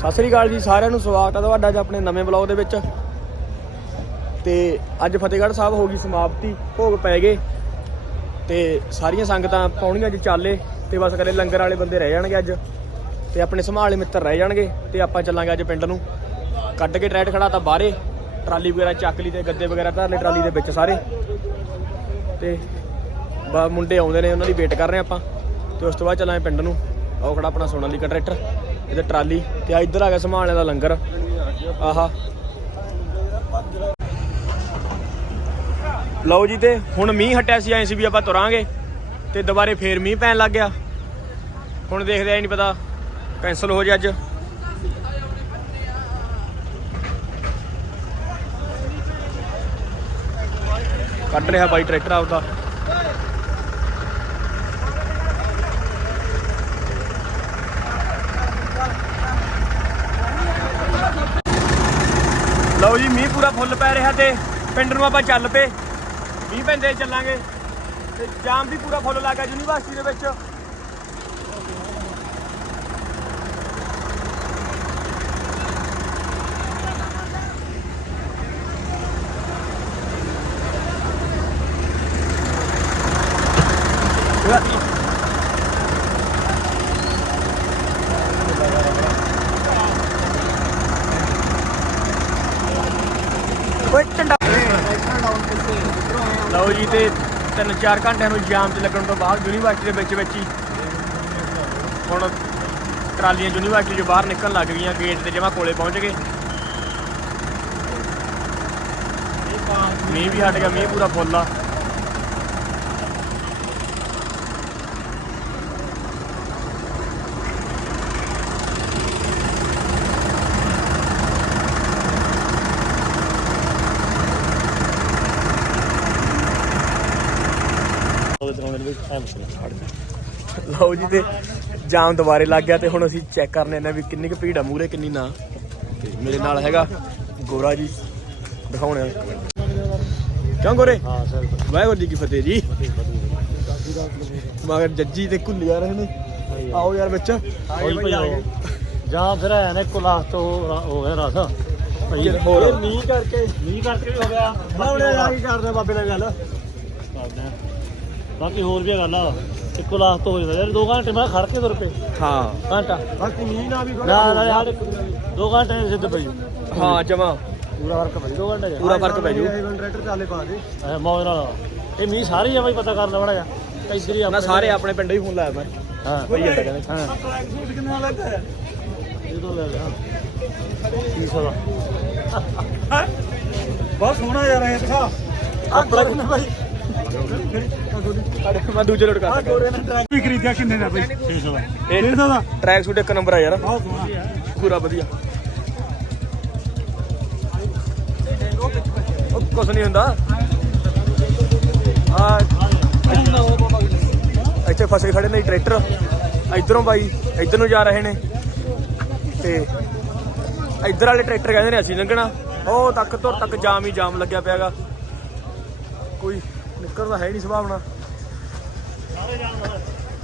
ਸਤਿ ਸ੍ਰੀ ਅਕਾਲ ਜੀ, ਸਾਰਿਆਂ ਨੂੰ ਸਵਾਗਤ ਹੈ ਤੁਹਾਡਾ ਅੱਜ ਆਪਣੇ ਨਵੇਂ ਬਲੌਗ ਦੇ ਵਿੱਚ। ਤੇ ਅੱਜ ਫਤਿਹਗੜ੍ਹ ਸਾਹਿਬ ਹੋ ਗਈ ਸਮਾਪਤੀ, ਭੋਗ ਪੈ ਗਏ। ਤੇ ਸਾਰੀਆਂ ਸੰਗਤਾਂ ਪਾਉਣੀਆਂ ਅੱਜ ਚਾਲੇ, ਤੇ ਬਸ ਕਰੇ ਲੰਗਰ ਵਾਲੇ ਬੰਦੇ ਰਹਿ ਜਾਣਗੇ ਅੱਜ। ਤੇ ਆਪਣੇ ਸੰਭਾਲੇ ਮਿੱਤਰ ਰਹਿ ਜਾਣਗੇ, ਤੇ ਆਪਾਂ ਚੱਲਾਂਗੇ ਅੱਜ ਪਿੰਡ ਨੂੰ। ਕੱਢ ਕੇ ਟਰੈਕਟ ਖੜਾ ਤਾਂ ਬਾਹਰੇ, ਟਰਾਲੀ ਵਗੈਰਾ ਚੱਕ ਲਈ ਤੇ ਗੱਦੇ ਵਗੈਰਾ ਧਰ ਲਏ ਟਰਾਲੀ ਦੇ ਵਿੱਚ ਸਾਰੇ। ਤੇ ਬਾ ਮੁੰਡੇ ਆਉਂਦੇ ਨੇ, ਉਹਨਾਂ ਦੀ ਵੇਟ ਕਰ ਰਹੇ ਆਪਾਂ। ਤੇ ਉਸ ਤੋਂ ਬਾਅਦ ਚੱਲਾਂਗੇ ਪਿੰਡ ਨੂੰ। ਆਹ ਖੜਾ ਆਪਣਾ ਸੋਨਾਲੀਕਾ ਟਰੈਕਟਰ। ਇਹਦੇ ਟਰਾਲੀ ਤੇ ਆ ਇੱਧਰ ਆ ਗਿਆ ਸੰਭਾਲਣੇ ਦਾ ਲੰਗਰ। ਆਹਾ। ਲਓ ਜੀ ਤੇ ਹੁਣ ਮੀਂਹ ਹਟਿਆ ਸੀ, ਐਂ ਸੀ ਵੀ ਆਪਾਂ ਤੁਰਾਂਗੇ ਤੇ ਦੁਬਾਰੇ ਫੇਰ ਮੀਂਹ ਪੈਣ ਲੱਗ ਗਿਆ। ਹੁਣ ਦੇਖਦੇ ਆ ਨਹੀਂ ਪਤਾ ਕੈਨਸਲ ਹੋ ਜਾ ਅੱਜ। ਕੱਢ ਰਿਹਾ ਬਾਈ ਟਰੈਕਟਰ ਆਪਦਾ ਲਓ ਜੀ ਮੀਂਹ ਪੂਰਾ ਫੁੱਲ ਪੈ ਰਿਹਾ ਤੇ ਪਿੰਡ ਨੂੰ ਆਪਾਂ ਚੱਲ ਪਏ। ਮੀਂਹ ਪੈਂਦੇ ਚੱਲਾਂਗੇ। ਤੇ ਜਾਮ ਵੀ ਪੂਰਾ ਫੁੱਲ ਲੱਗਾ ਯੂਨੀਵਰਸਿਟੀ ਦੇ ਵਿੱਚ। चार घंटे जाम च लगन तो बाद यूनिवर्सिटी के हूँ ट्रालिया यूनिवर्सिटी जो बहर निकल लग गई गेट से जमा कोले पहुँच गए मीह भी हट गया मीह पूरा फुल ਲਓ ਜੀ ਤੇ ਜਾਮ ਦੁਬਾਰੇ ਲੱਗ ਗਿਆ ਤੇ ਹੁਣ ਅਸੀਂ ਚੈੱਕ ਕਰਨੇ ਨੇ ਵੀ ਕਿੰਨੀ ਕੁ ਭੀੜ ਆ ਮੂਰੇ ਕਿੰਨੀ ਨਾ। ਤੇ ਮੇਰੇ ਨਾਲ ਹੈਗਾ ਗੋਰਾ ਜੀ ਦਿਖਾਉਣੇ ਕਿਉਂ ਗੋਰੇ? ਹਾਂ ਸਰ। ਵਾਹਿਗੁਰੂ ਜੀ ਕੀ ਫਤਿਹ ਜੀ। ਮਗਰ ਜੱਜੀ ਤੇ ਕੁੱਲੀ ਆ ਰਹੇ ਨੇ। ਆਓ ਯਾਰ ਆਓ। ਜਾਂ ਫਿਰ ਐ ਨੇ ਕੁਲਾਸ ਤੋਂ ਹੋ ਗਿਆ ਰਸ। ਭਾਈ ਹੋਰ। ਮੀਂਹ ਕਰਕੇ ਮੀਂਹ ਕਰਕੇ ਵੀ ਹੋ ਗਿਆ। ਬਾਕੀ ਆ ਕੀ ਕਰਦੇ ਬਾਬੇ ਨਾਲ ਗੱਲ। ਬਾਕੀ ਹੋਰ ਵੀ ਗੱਲ। ਆ ਇੱਕ ਕੁਲਾਸ ਤੋਂ ਹੋ ਜਾਂਦਾ। ਯਾਰ 2 ਘੰਟੇ ਮੈਂ ਖੜ ਕੇ ਤੁਰ ਪਏ। ਹਾਂ। ਘੰਟਾ। ਬਾਕੀ ਮੀਂਹ ਨਾ ਵੀ ਨਾ ਨਾ ਯਾਰ 2 ਘੰਟੇ ਸਿੱਧ ਪਈ। ਹਾਂ ਜਮਾ। ਪੂਰਾ ਫ਼ਰਕ ਪਈ 2 ਘੰਟੇ ਪੂਰਾ ਫ਼ਰਕ ਪੈ ਜਾਊ। ਟਰੈਕਟਰ ਚਾਲੇ ਪਾ ਦੇ। ਐ ਮੌਜ ਨਾਲ। ਇਹ ਮੀਂਹ ਸਾਰੇ ਆ ਬਾਈ ਪਤਾ ਕਰਨਾ ਬੜਾ ਜਾ ਇੱਧਰ ਹੀ ਨਾ ਆਪਣੇ ਸਾਰੇ ਆਪਣੇ ਪਿੰਡ ਹੀ ਫੋਨ ਲਾਇਆ ਮੈਂ। ਹਾਂ। ਬਈ ਜਾਂਦਾ ਕਹਿੰਦੇ ਹਾਂ। ਸੂਟ ਕਿੰਨਾ ਲੈਂਦਾ ਹੈ ਇਹ ਤੋਂ ਲੈ ਲਿਆ। 300 ਦਾ ਬਹੁਤ ਸੋਹਣਾ ਯਾਰ ਇਹ ਦਿਖਾ। ਕੱਪੜਾ ਕਿੰਨਾ ਭਾਈ ਮੈਂ ਦੂਜੇ ਲੋਟ ਕਰ ਗੋਰੇ ਨੇ ਟਰੈਕ ਵੀ ਖਰੀਦਿਆ ਕਿੰਨੇ ਦਾ ਭਾਈ 600 ਦਾ। 600 ਦਾ? ਟਰੈਕ ਸੂਟ ਇੱਕ ਨੰਬਰ ਆ ਯਾਰ। ਬਹੁਤ ਸੋਹਣਾ। ਪੂਰਾ ਵਧੀਆ। ਉਹ ਕੁਛ ਨਹੀਂ ਹੁੰਦਾ। ਆ ਇੱਥੇ ਫਸੇ ਖੜੇ ਨੇ ਟਰੈਕਟਰ। ਇਧਰੋਂ ਬਾਈ ਇਧਰ ਨੂੰ ਜਾ ਰਹੇ ਨੇ। ਤੇ ਇਧਰ ਵਾਲੇ ਟਰੈਕਟਰ ਕਹਿੰਦੇ ਨੇ ਅਸੀਂ ਲੰਘਣਾ। ਉਹ ਤੱਕ ਤੁਰ ਤੱਕ ਜਾਮ ਹੀ ਜਾਮ ਲੱਗਿਆ ਪਿਆਗਾ ਨਿਕਲਦਾ ਹੈ ਨਹੀਂ ਸੁਭਾਵਨਾ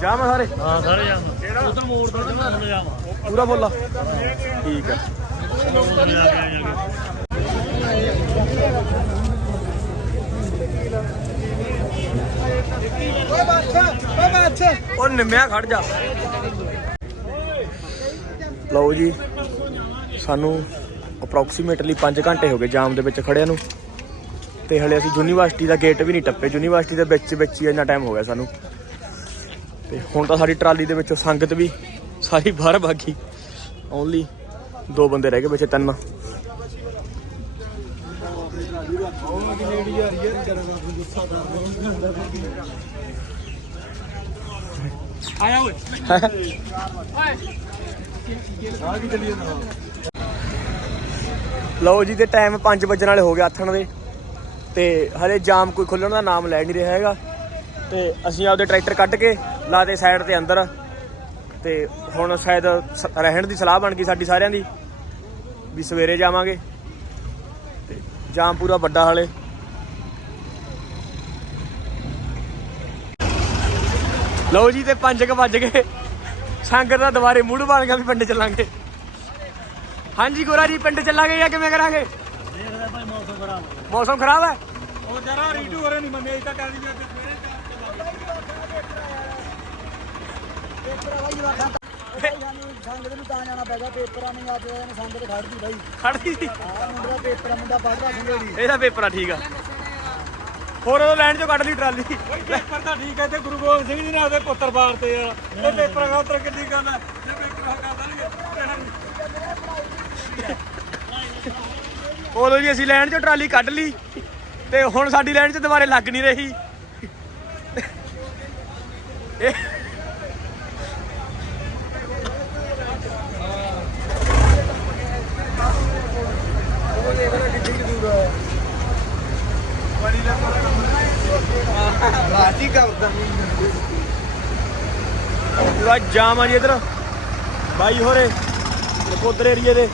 ਜਾਮ ਆ ਸਾਰੇ? ਹਾਂ ਸਾਰੇ ਜਾਮ ਕਿਹੜਾ ਉਧਰ ਮੋੜ ਤੋਂ ਨਾ ਜਾਮ ਪੂਰਾ ਬੋਲਾ ਠੀਕ ਆ। ਉਹ ਨਿੰਮਿਆ ਖੜ ਜਾ। ਲਓ ਜੀ ਸਾਨੂੰ ਅਪਰੋਕਸੀਮੇਟਲੀ 5 ਘੰਟੇ ਹੋ ਗਏ ਜਾਮ ਦੇ ਵਿੱਚ ਖੜਿਆਂ ਨੂੰ। ਤੇ ਹਲੇ ਅਸੀਂ ਯੂਨੀਵਰਸਿਟੀ ਦਾ ਗੇਟ ਵੀ ਨਹੀਂ ਟੱਪੇ। ਯੂਨੀਵਰਸਿਟੀ ਦੇ ਵਿੱਚ ਵਿੱਚ ਹੀ ਇੰਨਾ ਟਾਈਮ ਹੋ ਗਿਆ ਸਾਨੂੰ। ਤੇ ਹੁਣ ਤਾਂ ਸਾਡੀ ਟਰਾਲੀ ਦੇ ਵਿੱਚੋਂ ਸੰਗਤ ਵੀ ਸਾਰੀ ਬਾਹਰ ਭਾਗੀ ਓਨਲੀ ਦੋ ਬੰਦੇ ਰਹਿ ਗਏ ਵਿੱਚ ਤਿੰਨ। ਆਇਆ ਓਏ ਲਓ ਜੀ, ਤੇ ਟਾਈਮ 5 ਵਜਣ ਵਾਲੇ ਹੋ ਗਏ ਆਥਣ ਦੇ ਤੇ ਹਲੇ ਜਾਮ ਕੋਈ ਖੁੱਲਣ ਦਾ ਨਾਮ ਲੈ ਨਹੀਂ ਰਿਹਾ ਹੈਗਾ। ਤੇ ਅਸੀਂ ਆਪਦੇ ਟਰੈਕਟਰ ਕੱਢ ਕੇ ਲਾਤੇ ਸਾਈਡ ਤੇ ਅੰਦਰ। ਤੇ ਹੁਣ ਸ਼ਾਇਦ ਸ- ਰਹਿਣ ਦੀ ਸਲਾਹ ਬਣ ਗਈ ਸਾਡੀ ਸਾਰਿਆਂ ਦੀ, ਵੀ ਸਵੇਰੇ ਜਾਵਾਂਗੇ। ਤੇ ਜਾਮ ਪੂਰਾ ਵੱਡਾ ਹਲੇ। ਲਓ ਜੀ, ਤੇ 5 ਕ ਵੱਜ ਗਏ। ਸੰਗਰ ਦਾ ਦੁਬਾਰੇ ਮੂਡ ਬਣ ਗਿਆ ਵੀ ਪਿੰਡ ਚੱਲਾਂਗੇ। ਹਾਂਜੀ, ਗੋਰਾ ਜੀ, ਪਿੰਡ ਚੱਲਾਂਗੇ ਜਾਂ ਕਿਵੇਂ ਕਰਾਂਗੇ? ਮੌਸਮ ਖਰਾਬ ਹੈ? ਉਹ ਜਰਾ ਰੀਟੂ ਹੋਰੇ ਨਹੀਂ ਮੰਨੇ ਤਾਂ ਕਹਿੰਦੀ ਵੀ ਅੱਜ ਸਵੇਰੇ ਸੰਗਤ ਨੂੰ ਤਾਂ ਜਾਣਾ ਪੈਗਾ ਪੇਪਰਾਂ ਨੂੰ ਅੱਜ ਇਹਨੇ ਸੰਗਤ ਖੜਦੀ ਬਾਈ ਖੜਦੀ ਆਹ ਮੁੰਡਾ ਦਾ ਪੇਪਰ ਆ, ਮੁੰਡਾ ਪੜਦਾ ਸੰਗੇੜੀ ਇਹਦਾ ਪੇਪਰ ਆ ਠੀਕ ਆ। ਹੋਰ ਉਹ ਲੈਣ ਚੋਂ ਕੱਢ ਲਈ ਟਰਾਲੀ। ਪੇਪਰ ਤਾਂ ਠੀਕ ਹੈ ਤੇ ਗੁਰੂ ਗੋਬਿੰਦ ਸਿੰਘ ਜੀ ਨੇ ਉਹਦੇ ਪੁੱਤਰ ਬਾਰ ਤੇ ਯਾਰ ਇਹ ਪੇਪਰ ਖਾਤਰ ਕਿੰਨੀ ਗੱਲ ਹੈ ਇਹ ਪੇਪਰ ਹੋ ਕਰਦਾ ਨਹੀਂ ਉਦੋਂ ਜੀ ਅਸੀਂ ਲੈਣ ਚੋਂ ਟਰਾਲੀ ਕੱਢ ਲਈ ਤੇ ਹੁਣ ਸਾਡੀ ਲੈਣ 'ਚ ਦੁਬਾਰੇ ਲੱਗ ਨਹੀਂ ਰਹੀ। ਕਰਦਾ ਪੂਰਾ ਜਾਮ ਆ ਜੀ ਇਧਰ। ਬਾਈ ਹੋਰੇ ਨਕੋਦਰ ਏਰੀਏ ਦੇ।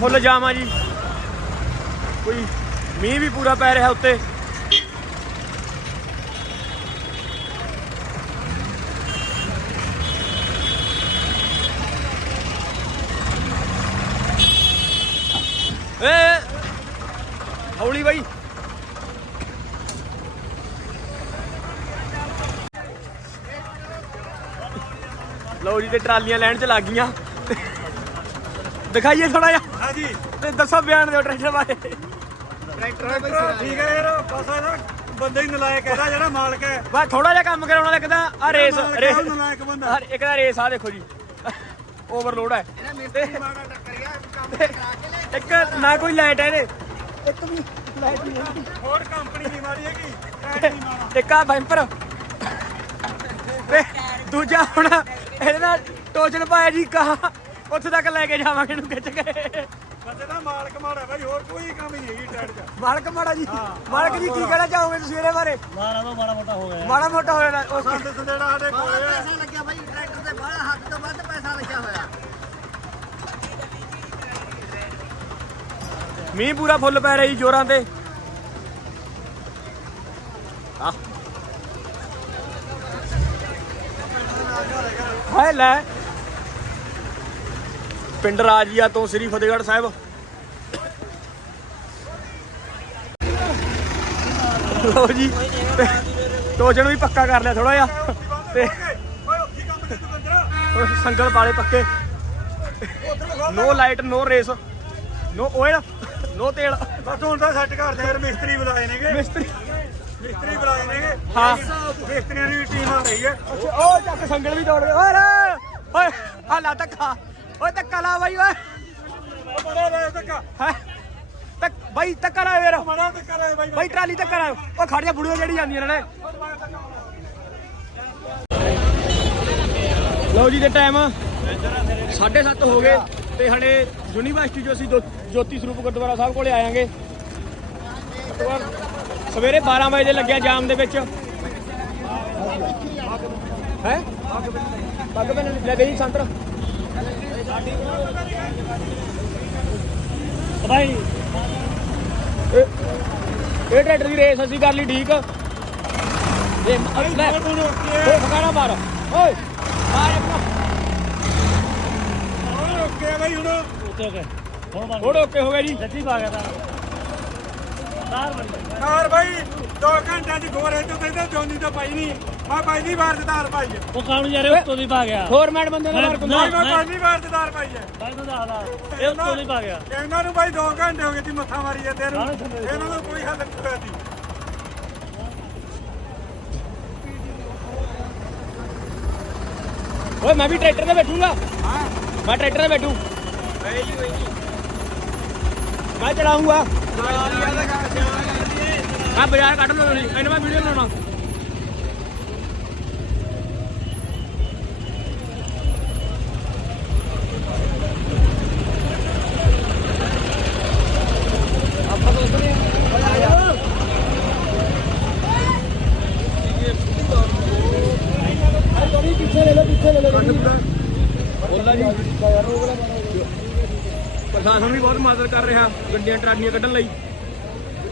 ਫੁੱਲ ਜਾਮ ਜੀ। ਕੋਈ ਮੀਂਹ ਵੀ ਪੂਰਾ ਪੈ ਰਿਹਾ ਉੱਤੇ। ਏ ਹੌਲੀ ਬਾਈ। ਲਓ ਜੀ, ਤੇ ਟਰਾਲੀਆਂ ਲੈਣ ਚ ਲੱਗ ਗਈਆਂ। ਦਿਖਾਈਏ ਥੋੜਾ ਜਿਹਾ। ਹਾਂਜੀ ਤੇ ਦੱਸੋ ਬਿਆਨ ਦਿਓ ਟਰੈਕਟਰ ਬਾਰੇ। ਟਰੈਕਟਰ ਠੀਕ ਹੈ ਯਾਰ ਬਸ ਇਹਦਾ ਬੰਦਾ ਹੀ ਨਲਾਇਕ ਹੈ। ਇਹਦਾ ਜਿਹੜਾ ਮਾਲਕ ਹੈ। ਬਸ ਥੋੜਾ ਜਿਹਾ ਕੰਮ ਕਰਾਉਣਾ ਲੱਗਦਾ ਆ ਰੇਸ ਰੇਸ ਨਲਾਇਕ ਬੰਦਾ ਹਰ ਇੱਕ ਦਾ ਰੇਸ ਆ ਦੇਖੋ ਜੀ। ਓਵਰਲੋਡ ਹੈ। ਇੱਕ ਨਾ ਕੋਈ ਲਾਈਟ ਹੈ ਇਹਦੇ। ਇੱਕ ਵੀ ਲਾਈਟ ਨਹੀਂ ਹੋਰ ਕੰਪਨੀ ਦੀ ਮਾਰੀ ਹੈਗੀ। ਨਹੀਂ ਇੱਕ ਆ ਬੈਂਪਰ ਦੂਜਾ ਹੁਣ ਇਹਦੇ ਨਾਲ ਟੋਚਨ ਪਾਇਆ ਜੀ ਕਹਾ ਉੱਥੇ ਤੱਕ ਲੈ ਕੇ ਜਾਵਾਂਗੇ ਇਹਨੂੰ ਖਿੱਚ ਕੇ। ਬੰਦੇ ਦਾ ਮਾਲਕ ਮਾੜਾ ਭਾਈ ਹੋਰ ਕੋਈ ਕੰਮ ਨਹੀਂ ਹੈਗੀ ਟਰੈਕਟਰ 'ਚ। ਮਾਲਕ ਮਾੜਾ ਜੀ। ਮਾਲਕ ਜੀ ਕੀ ਕਹਿਣਾ ਚਾਹੋਗੇ ਤੁਸੀਂ ਇਹਦੇ ਬਾਰੇ? ਮਾਰਾ ਤੋਂ ਮਾੜਾ ਮੋਟਾ ਹੋ ਗਿਆ। ਮਾੜਾ ਮੋਟਾ ਹੋ ਜਾਣਾ ਸੰਦ ਸੰਦੇੜਾ ਸਾਡੇ ਕੋਲ ਹੈ। ਪੈਸਾ ਲੱਗਿਆ ਬਾਈ ਟਰੈਕਟਰ ਤੇ ਬਾਹਲਾ ਹੱਦ ਤੋਂ ਵੱਧ ਪੈਸਾ ਲੱਗਿਆ ਹੋਇਆ। ਮੀਂਹ ਪੂਰਾ ਫੁੱਲ ਪੈ ਰਿਹਾ ਜੀ ਜੋਰਾਂ ਤੇ। ਹਾਏ ਲੈ। ਪਿੰਡ ਰਾਜੀਆ ਤੋਂ ਸ੍ਰੀ ਫਤਿਹਗੜ੍ਹ ਸਾਹਿਬ। ਲੋ ਜੀ ਟੋਜਨ ਵੀ ਪੱਕਾ ਕਰ ਲਿਆ ਥੋੜਾ ਜਿਹਾ। ਤੇ ਸੰਗਲ ਵਾਲੇ ਪੱਕੇ। No light no race no oil no ਤੇਲ। ਬਸ ਹੁਣ ਤਾਂ ਸੈੱਟ ਕਰਦੇ ਯਾਰ ਮਿਸਤਰੀ ਬੁਲਾਏ ਨੇਗੇ। ਮਿਸਤਰੀ। ਮਿਸਤਰੀ ਬੁਲਾਏ ਨੇਗੇ। ਹਾਂ। ਮਿਸਤਰੀਆਂ ਦੀ ਟੀਮ ਆ ਰਹੀ ਹੈ। ਅੱਛਾ ਉਹ ਚੱਕ ਸੰਗਲ ਵੀ ਦੌੜ ਗਏ ਓਏ ਓਏ ਆ ਲਾ ਧੱਕਾ ਓਏ ਧੱਕਾ ਲਾ ਬਾਈ, ਓਏ। ਬੜਾ ਲੈ ਧੱਕਾ ਹੈ ਤੱਕ ਬਾਈ, ਧੱਕਾ ਲਾ ਯਾਰ। ਬੜਾ ਧੱਕਾ ਲੈ ਬਾਈ ਬਾਈ ਟਰਾਲੀ ਧੱਕਾ ਲਾ ਉਹ ਖੜ ਜਾ ਬੁੜੀਆਂ ਜਿਹੜੀ ਜਾਂਦੀਆਂ ਨੇ ਲਓ ਜੀ ਦੇ ਟਾਈਮ 7:30 ਹੋ ਗਏ ਤੇ ਹਲੇ ਯੂਨੀਵਰਸਿਟੀ ਜੋ ਅਸੀਂ ਜੋਤੀ ਸਰੂਪ ਗੁਰਦੁਆਰਾ ਸਾਹਿਬ ਕੋਲੇ ਆਵਾਂਗੇ ਉਸ ਸਵੇਰੇ 12 ਵਜੇ ਦੇ ਲੱਗਿਆ ਜਾਮ ਦੇ ਵਿੱਚ। ਹੈ? ਪੱਗ ਬੰਨ ਲੈ ਦੇ ਜੀ, ਸੰਤਰ। ਬਾਈ ਇਹ ਇਹ ਟਰੈਕਟਰ ਦੀ ਰੇਸ ਅਸੀਂ ਕਰ ਲਈ ਠੀਕ। ਇਹ ਲੈ ਉਹ ਫਕਾਰਾ ਮਾਰ ਓਏ ਮਾਰ ਆਪਣਾ ਹੋਰ ਓਕੇ ਬਾਈ ਹੁਣ। ਓਕੇ ਓਕੇ ਹੁਣ ਓਕੇ ਹੋ ਗਿਆ ਜੀ। ਜੱਜੀ ਪਾ ਗਿਆ ਤਾਂ। ਕਾਰ ਬਾਈ 2 ਘੰਟਿਆਂ ਦੀ ਗੋਰੇ ਤੋਂ ਕਹਿੰਦੇ ਜੋਨੀ ਤਾਂ ਪਾਈ ਨਹੀਂ। ਮੈਂ ਪਹਿਲੀ ਵਾਰ ਤੇ ਤਾਰ ਪਾਈ ਹੈ ਉਹ ਕਾਣੂ ਯਾਰ ਉੱਤੋਂ ਦੀ ਪਾ ਗਿਆ। ਫੋਰਮੈਟ ਬੰਦੇ ਦਾ ਮਾਰ ਨਹੀਂ ਮੈਂ ਪਹਿਲੀ ਵਾਰ ਤੇ ਤਾਰ ਪਾਈ ਹੈ ਬਾਈ ਨੂੰ ਦੱਸਦਾ ਇਹ ਉੱਤੋਂ ਦੀ ਪਾ ਗਿਆ। ਇਹਨਾਂ ਨੂੰ ਬਾਈ 2 ਘੰਟੇ ਹੋ ਗਏ ਸੀ ਮੱਥਾ ਮਾਰੀ ਜਾਂਦੇ ਇਹਨੂੰ। ਨਾਲੇ ਇਹਨਾਂ ਨੂੰ ਕੋਈ ਹੱਲ ਨਹੀਂ ਹੋਇਆ ਸੀ ਓਏ ਮੈਂ ਵੀ ਟਰੈਕਟਰ ਤੇ ਬੈਠੂੰਗਾ। ਮੈਂ ਟਰੈਕਟਰ ਤੇ ਬੈਠੂ। ਮੈਂ ਚਲਾਉਂਗਾ ਆ ਬਾਜ਼ਾਰ ਕੱਢ ਲਓ ਤੁਸੀਂ। ਇਹਨੂੰ ਮੈਂ ਵੀਡੀਓ ਬਣਾਉਣਾ ਪਿੱਛੇ ਲੈ ਲਓ ਪਿੱਛੇ ਲੈ ਲਓ ਗੱਲ ਆ ਜੀ ਪ੍ਰਸ਼ਾਸਨ ਵੀ ਬਹੁਤ ਮਦਦ ਕਰ ਰਿਹਾ ਗੱਡੀਆਂ ਟਰਾਲੀਆਂ ਕੱਢਣ ਲਈ।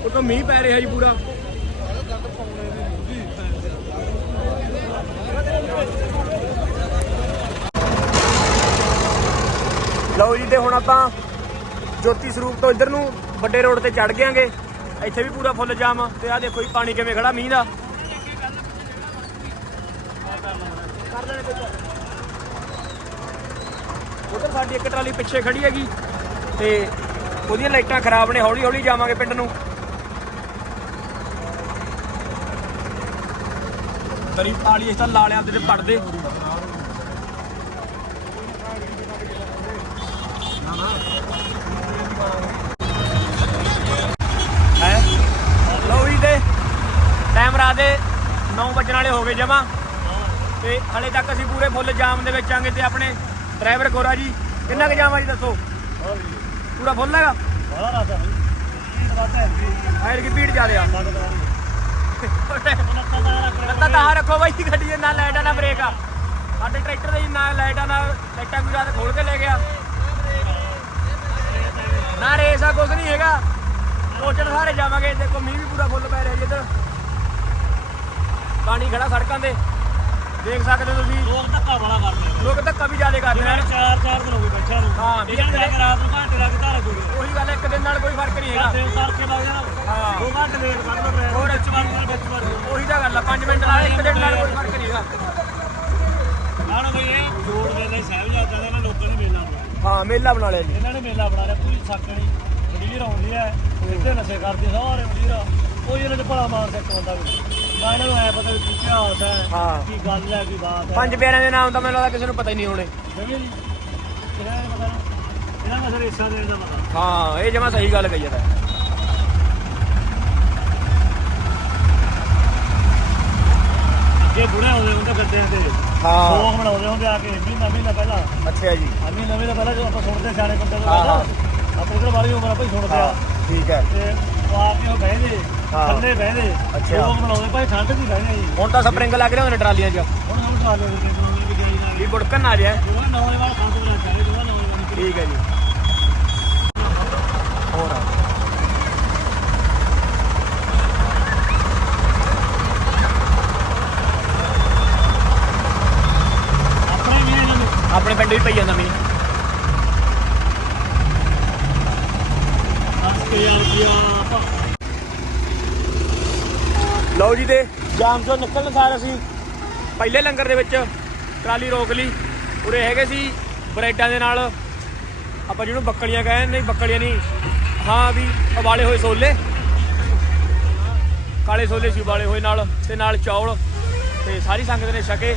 ਉਤੋਂ ਮੀਂਹ ਪੈ ਰਿਹਾ ਜੀ ਪੂਰਾ। ਲਓ ਜੀ, ਤੇ ਹੁਣ ਆਪਾਂ ਜੋਤੀ ਸਰੂਪ ਤੋਂ ਇੱਧਰ ਨੂੰ ਵੱਡੇ ਰੋਡ ਤੇ ਚੜ ਗਿਆਂਗੇ। ਇੱਥੇ ਵੀ ਪੂਰਾ ਫੁੱਲ ਜਾਮ ਤੇ ਆਹ ਦੇਖੋ ਜੀ, ਪਾਣੀ ਕਿਵੇਂ ਖੜਾ, ਮੀਂਹ ਦਾ। ਉਧਰ ਸਾਡੀ ਇੱਕ ਟਰਾਲੀ ਪਿੱਛੇ ਖੜੀ ਹੈਗੀ। ਤੇ ਉਹਦੀਆਂ ਲਾਈਟਾਂ ਖਰਾਬ ਨੇ, ਹੌਲੀ ਹੌਲੀ ਜਾਵਾਂਗੇ ਪਿੰਡ ਨੂੰ। ਤਰੀ ਪਾਲੀ ਇਸ ਤਾਂ ਲਾਲਿਆਂ ਦੇ ਤੇ ਪੜਦੇ ਹੈ? ਲਓ ਜੀ ਤੇ ਟਾਈਮ ਰਾਤ ਦੇ 9 ਵਜਣ ਵਾਲੇ ਹੋ ਗਏ ਜਮਾ। ਤੇ ਹਲੇ ਤੱਕ ਅਸੀਂ ਪੂਰੇ ਫੁੱਲ ਜਾਮ ਦੇ ਵਿੱਚ ਆਂਗੇ ਤੇ ਆਪਣੇ ਡਰਾਈਵਰ ਗੋਰਾ ਜੀ, ਕਿੰਨਾ ਕੁ ਜਾਮ ਆ ਜੀ ਦੱਸੋ? ਪੂਰਾ ਫੁੱਲ ਹੈਗਾ? ਬੜਾ ਆਇਰ ਕੀ ਭੀੜ ਜਾ ਰਿਹਾ ਲੱਤਾਂ ਤਾਂ ਰੱਖੋ ਬਾਈ ਗੱਡੀ ਦੇ ਨਾਲ ਲਾਈਟਾਂ ਨਾਲ ਬ੍ਰੇਕ ਆ। ਸਾਡੇ ਟਰੈਕਟਰ ਦੇ ਨਾ ਲਾਈਟਾਂ ਨਾਲ ਲਾਈਟਾਂ ਵੀ ਰਾਤ ਖੋਲ ਕੇ ਲੈ ਗਿਆ। ਨਾ ਰੇਸ ਆ ਕੁਝ ਨਹੀਂ ਹੈਗਾ। ਕੋਚਣ ਸਾਰੇ ਜਾਵਾਂਗੇ ਦੇਖੋ ਮੀਂਹ ਵੀ ਪੂਰਾ ਫੁੱਲ ਪੈ ਰਿਹਾ ਜੀ ਇੱਧਰ। ਪਾਣੀ ਖੜਾ ਸੜਕਾਂ ਤੇ। ਦੇਖ ਸਕਦੇ ਹੋ ਤੁਸੀਂ। ਲੋਕ ਧੱਕਾ ਬੜਾ ਕਰਦੇ ਲੋਕ ਧੱਕਾ ਵੀ ਜ਼ਿਆਦਾ ਕਰ ਯਾਰ ਨੇ ਚਾਰ ਚਾਰ ਦਿਨ ਹੋ ਗਏ ਬੈਠਿਆਂ ਨੂੰ। ਹਾਂ, ਵੀ ਇੱਕ ਰਾਤ ਨੂੰ ਘੰਟੇ ਲੱਗ ਧਾਰ ਕੋਈ ਉਹੀ ਗੱਲ ਇੱਕ ਦਿਨ ਨਾਲ ਕੋਈ ਫ਼ਰਕ ਨਹੀਂ ਹੈਗਾ। ਤੇ ਉਤਾਰ ਕੇ ਲੱਗ ਜਾਣਾ ਹਾਂ। ਦੋ ਘੰਟੇ ਲੇਟ ਕੱਢ ਲੋ ਡਰਾਈਵਰ ਹੋਰ ਵਿੱਚ ਮਾਰ ਕੇ ਵਿੱਚ ਕੇ ਉਹੀ ਤਾਂ ਗੱਲ ਆ 5 ਮਿੰਟ ਨਾਲ ਇੱਕ ਦਿਨ ਨਾਲ ਕੋਈ ਫ਼ਰਕ ਨਹੀਂ ਹੈਗਾ। ਨਾ ਨਾ ਬਈ ਇਹ ਜੋੜ ਵੇਲੇ ਸਾਹਿਬ ਜਾਂਦਾ ਇਹਨਾਂ ਲੋਕਾਂ ਨੇ ਮੇਲਾ ਬਣਾਇਆ। ਹਾਂ ਮੇਲਾ ਬਣਾ ਲਿਆ ਜੀ। ਇਹਨਾਂ ਨੇ ਮੇਲਾ ਬਣਾ ਲਿਆ ਪੂਰੀ ਸਾਕਣੀ ਵਡੀਰ ਆਉਂਦੀ ਹੈ ਇੱਥੇ ਨਸ਼ੇ ਕਰਦੇ ਸਾਰੇ ਵਡੀਰ। ਕੋਈ ਇਹਨਾਂ ਦੇ ਭਲਾ ਮਾਰ ਕੇ ਆਉਂਦਾ ਵੀ ਪਤਾ ਕੀ ਹੈ ਹਾਂ। ਕੀ ਗੱਲ ਹੈ ਕੀ ਬਾਤ ਹੈ। ਪੰਜ ਪਿਆਰਿਆਂ ਦੇ ਨਾਮ ਤਾਂ ਮੈਨੂੰ ਲੱਗਦਾ ਕਿਸੇ ਨੂੰ ਪਤਾ ਹੀ ਨਹੀਂ ਹੋਣੇ। ਜਿਵੇਂ ਜੀ ਇਹਨਾਂ ਨੇ ਪਤਾ ਨਹੀਂ ਇਹਨਾਂ ਦਾ ਰੇਸਾਂ ਦੇਣ ਦਾ ਪਤਾ ਹਾਂ ਇਹ ਜਮਾ ਸਹੀ ਗੱਲ ਕਹੀ ਜਾਂਦਾ। ਅੱਗੇ ਬੁੜੇ ਆਉਂਦੇ ਹੁੰਦੇ ਗੱਡਿਆਂ ਤੇ ਹਾਂ। ਲੋਕ ਬਣਾਉਂਦੇ ਹੁੰਦੇ ਆ ਕੇ ਮਹੀਨਾ ਮਹੀਨਾ ਪਹਿਲਾਂ। ਅੱਛਾ ਜੀ। ਮਹੀਨਾ ਮਹੀਨਾ ਪਹਿਲਾਂ ਜਦੋਂ ਆਪਾਂ ਸੁਣਦੇ ਸਿਆਣੇ ਬੰਦੇ ਤੋਂ ਹਾਂ, ਹਾਂ। ਆਪਾਂ ਇਧਰ ਵਾਲੀ ਉਮਰ ਆਪਾਂ ਹੀ ਸੁਣਦੇ ਆ। ਠੀਕ ਹੈ। ਤੇ ਉਹ ਆ ਕੇ ਉਹ ਬਹਿੰਦੇ ਹਾਂ। ਥੱਲੇ ਬਹਿੰਦੇ ਅੱਛਾ। ਲੋਕ ਬਣਾਉਂਦੇ ਭਾਈ ਠੰਡ ਦੀ ਬਹਿੰਦੇ ਜੀ ਹੁਣ ਤਾਂ ਸਪਰਿੰਗ ਲੱਗ ਰਹੇ ਹੁੰਦੇ ਟਰਾਲੀਆਂ 'ਚ। ਹੁਣ ਉਹ ਟਰਾਲੇ ਦੇ ਬਣਾਉਂਦੇ ਵੀ ਗਈ ਨਾ ਵੀ ਬੁੜਕਣ ਨਾ ਰਿਹਾ। ਉਹ ਨੌਜਵਾਨ ਖਾਸ ਬਣਾ ਚਾਹੀਦੇ ਉਹ ਨੌਜਵਾਨ ਠੀਕ ਹੈ ਜੀ। ਹੋਰ ਆ। ਆਪਣੇ ਵੀ ਇਹਨਾਂ ਨੂੰ। ਆਪਣੇ ਪਿੰਡ ਵੀ ਪਈ ਜਾਂਦਾ ਮੀਂਹ ਹੱਸ ਕੇ ਯਾਰ ਕੀ ਆਪਾਂ ਲਓ ਜੀ ਸ਼ਾਮ ਜਾਮ ਚੋਂ ਨਿਕਲਣ ਸਾਰ ਅਸੀਂ ਪਹਿਲੇ ਲੰਗਰ ਦੇ ਵਿੱਚ ਟਰਾਲੀ ਰੋਕ ਲਈ। ਉਰੇ ਹੈਗੇ ਸੀ ਬ੍ਰੈਡਾਂ ਦੇ ਨਾਲ। ਆਪਾਂ ਜਿਹਨੂੰ ਬੱਕਲੀਆਂ ਕਹਿੰਦੇ ਨਹੀਂ ਬੱਕਲੀਆਂ ਨਹੀਂ। ਹਾਂ ਵੀ ਉਬਾਲੇ ਹੋਏ ਛੋਲੇ। ਕਾਲੇ ਸੋਲੇ ਸੀ ਉਬਾਲੇ ਹੋਏ ਨਾਲ ਤੇ ਨਾਲ ਚੌਲ ਤੇ ਸਾਰੀ ਸੰਗਤ ਨੇ ਛਕੇ।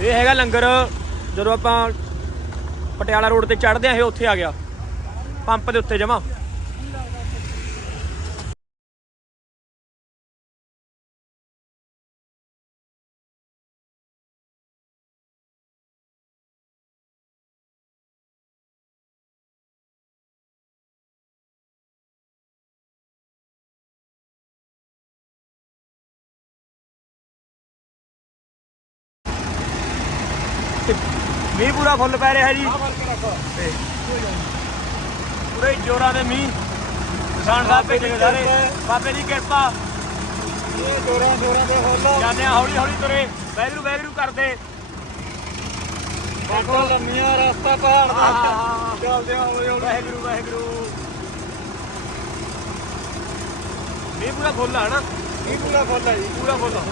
ਇਹ ਹੈਗਾ ਲੰਗਰ ਜਦੋਂ ਆਪਾਂ ਪਟਿਆਲਾ ਰੋਡ ਤੇ ਚੜ੍ਹਦੇ ਆ ਇਹ ਉੱਥੇ ਆ ਗਿਆ। ਪੰਪ ਦੇ ਉੱਤੇ ਜਮਾ। ਮੀਂਹ ਪੂਰਾ ਫੁੱਲ ਪੈ ਰਿਹਾ ਜੀ। ਤੇ ਪੂਰੇ ਜੋਰਾਂ ਦੇ ਮੀਂਹ। ਕਿਸਾਨ ਸਾਹਿਬ ਭੇਜੇ ਸਾਰੇ। ਬਾਬੇ ਦੀ ਕਿਰਪਾ। ਇਹ ਜੋਰਾਂ ਜੋਰਾਂ ਦੇ ਫੁੱਲ। ਜਾਂਦੇ ਆ ਹੌਲੀ ਹੌਲੀ ਤੁਰੇ। ਵੈਗਰੂ ਵੈਗਰੂ ਕਰਦੇ। ਦੇਖੋ ਲੰਮੀਆਂ ਰਸਤਾ ਪਹਾੜ ਦਾ। ਚੱਲਦੇ ਆ ਹੌਲੀ ਹੌਲੀ। ਵਾਹਿਗੁਰੂ ਵਾਹਿਗੁਰੂ। ਮੀਂਹ ਪੂਰਾ ਫੁੱਲ ਆ ਨਾ। ਇਹ ਪੂਰਾ ਫੁੱਲ ਹੈ ਜੀ। ਪੂਰਾ ਫੁੱਲ ਆ।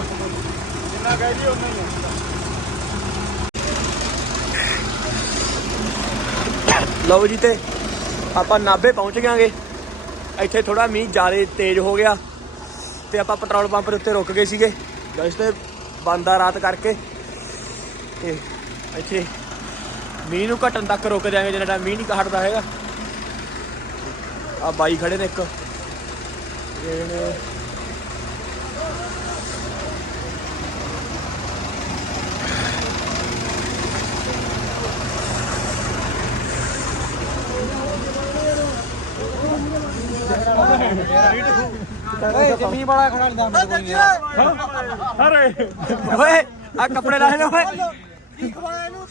ਜਿੰਨਾ ਕਹਿ ਜੀ ਉਹਨਾਂ ਹੀ ਹੈ ਲਓ ਜੀ ਤੇ ਆਪਾਂ ਨਾਭੇ ਪਹੁੰਚ ਗਏਗੇ ਇੱਥੇ ਥੋੜਾ ਮੀਂਹ ਜ਼ਿਆਦਾ ਤੇਜ਼ ਹੋ ਗਿਆ ਤੇ ਆਪਾਂ ਪੈਟਰੋਲ ਪੰਪ ਦੇ ਉੱਤੇ ਰੁਕ ਗਏ ਸੀਗੇ। ਜਿਸ ਤੇ ਬੰਦਾ ਰਾਤ ਕਰਕੇ ਤੇ ਇੱਥੇ ਮੀਂਹ ਨੂੰ ਘਟਣ ਤੱਕ ਰੁਕ ਜਾਾਂਗੇ ਜਿੰਨਾ ਟਾਈਮ ਮੀਂਹ ਨਹੀਂ ਘਟਦਾ ਹੈਗਾ। ਆ ਬਾਈ ਖੜੇ ਨੇ ਇੱਕ। ਓਏ ਜਮੀ ਬੜਾ ਖੜਾ ਲਿਆ ਮੇਰੇ ਕੋਲ ਯਾਰ। ਅਰੇ। ਓਏ ਆ ਕੱਪੜੇ ਲਾ ਲੈ ਓਏ ਕੀ ਖਵਾਇਆ ਇਹਨੂੰ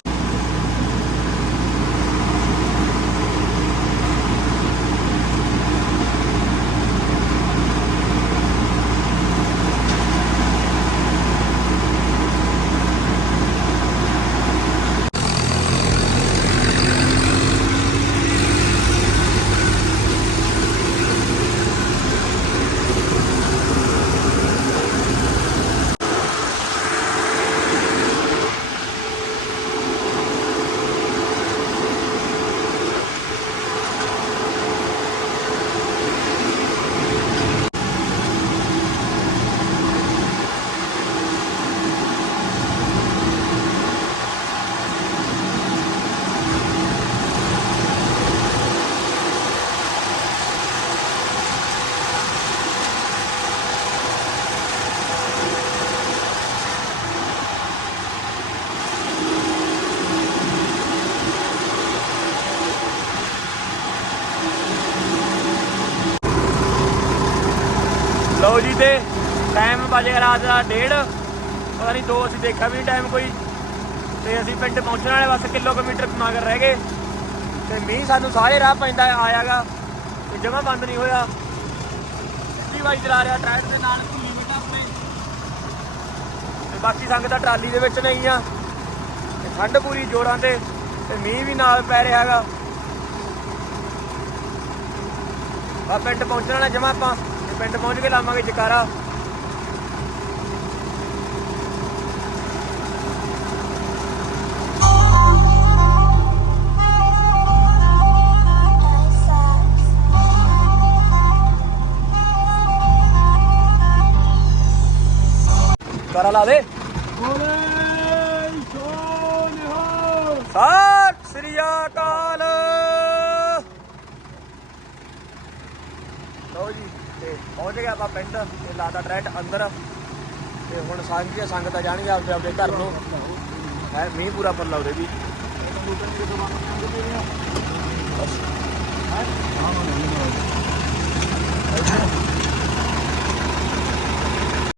ਲਓ ਜੀ ਤੇ ਟਾਈਮ ਵਜੇ ਰਾਤ ਦਾ ਡੇਢ, ਪਤਾ ਨਹੀਂ ਦੋ ਅਸੀਂ ਦੇਖਿਆ ਵੀ ਨਹੀਂ ਟਾਈਮ ਕੋਈ। ਤੇ ਅਸੀਂ ਪਿੰਡ ਪਹੁੰਚਣ ਵਾਲੇ ਬਸ ਕਿਲੋਮੀਟਰ ਮਗਰ ਰਹਿ ਗਏ। ਤੇ ਮੀਂਹ ਸਾਨੂੰ ਸਾਰੇ ਰਾਹ ਪੈਂਦਾ ਆਇਆਗਾ, ਤੇ ਜਮਾ ਬੰਦ ਨਹੀਂ ਹੋਇਆ। ਸਿੱਧੀ ਵਾਈ ਚਲਾ ਰਿਹਾ ਟਰੈਕਟਰ ਦੇ ਨਾਲ ਧੂਲੀ ਨਿਕਾ ਆਪਣੇ। ਤੇ ਬਾਕੀ ਸੰਗਤਾਂ ਟਰਾਲੀ ਦੇ ਵਿੱਚ ਨਹੀਂ ਆ ਤੇ ਠੰਡ ਪੂਰੀ ਜੋੜਾਂ ਤੇ ਤੇ ਮੀਂਹ ਵੀ ਨਾਲ ਪੈ ਰਿਹਾ ਹੈਗਾ। ਆ ਪਿੰਡ ਪਹੁੰਚਣ ਵਾਲਾ ਜਮਾ ਆਪਾਂ, ਤੇ ਪਿੰਡ ਪਹੁੰਚ ਕੇ ਲਾਵਾਂਗੇ ਜਕਾਰਾ। ਜਕਾਰਾ ਲਾ ਦੇ ਸਤਿ ਸ੍ਰੀ ਅਕਾਲ। ਲਓ ਜੀ, ਤੇ ਪਹੁੰਚ ਗਿਆ ਆਪਾਂ ਪਿੰਡ, ਤੇ ਲਾਤਾ ਟਰੈਕਟ ਅੰਦਰ। ਤੇ ਹੁਣ ਸਾਂਝੀਆਂ ਸੰਗਤਾਂ ਜਾਣਗੇ ਆਪਦੇ ਆਪਦੇ ਘਰ ਨੂੰ। ਹੈ, ਮੀਂਹ ਪੂਰਾ ਪੱਲਾ ਉਹਦੇ ਵੀ। ਹਾਂ